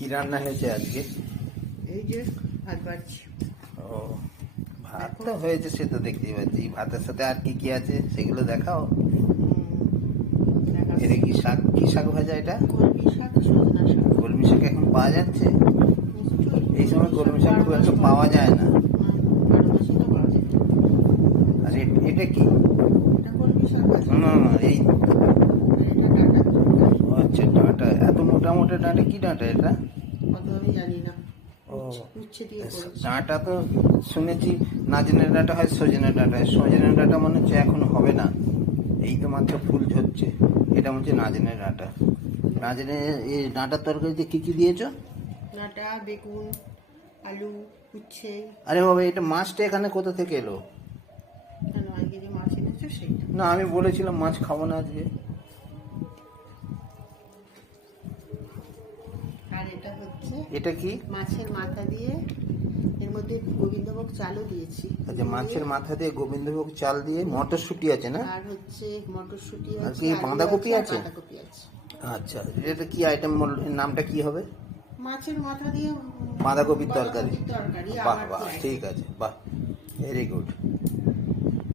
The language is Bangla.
কি রান্না হয়েছে আজকে? এই যে ভাত বাড়ছি। ও, ভাত তো হয়েছে, সে তো দেখতেই পাচ্ছি। ভাতের সাথে আর কি কি আছে সেগুলো দেখাও। এটা কি শাক? কি শাক ভাজা এটা? কলমি শাক, সজনা শাক। কলমি শাক এখন পাওয়া যাচ্ছে? নিশ্চয়ই এই সময় কলমি শাক খুব একটা বারো পাওয়া যায় না। মাসে তো পাওয়া যায়। আর এটা কি? এটা কলমি শাক আছে। না না, এই এটা ডাঁটা। ও আচ্ছা, ডাঁটা। এত মোটা মোটা ডাঁটা, কি ডাঁটা এটা? কত আমি জানি না। ও, উচ্ছে দিয়ে করেছি। ডাঁটা তো শুনেছি নাজনে ডাঁটা হয়, সজনে ডাঁটা হয়। সজনে ডাঁটা মনে হচ্ছে এখন হবে না, এই তো মাত্র ফুল ঝরছে। এটা হচ্ছে নাজনে ডাঁটা। নাজনে এই ডাঁটার তরকারিতে কি কি দিয়েছো? ডাঁটা, বেগুন, আলু, উচ্ছে। আরে বাবা, এটা মাছটা এখানে কোথা থেকে এলো? কেন আজকে যে মাছ এনেছো সেইটা। না, আমি বলেছিলাম মাছ খাবো না আজকে। আর এটা হচ্ছে এটা কি? মাছের মাথা দিয়ে, এর মধ্যে গোবিন্দভোগ চালও দিয়েছি। আচ্ছা, মাছের মাথা দিয়ে গোবিন্দভোগ চাল দিয়ে মটরশুঁটি আছে না? আর হচ্ছে মটরশুঁটি আর আছে, কি আলু বাঁধাকপি আর আছে? বাঁধাকপি আছে। আচ্ছা, এটা কি আইটেম? নামটা কি হবে? মাছের মাথা দিয়ে বাঁধাকপির তরকারি। তরকারি। বাহ আবার বাহ, কি item? ঠিক আছে, বাহ, ভেরি গুড।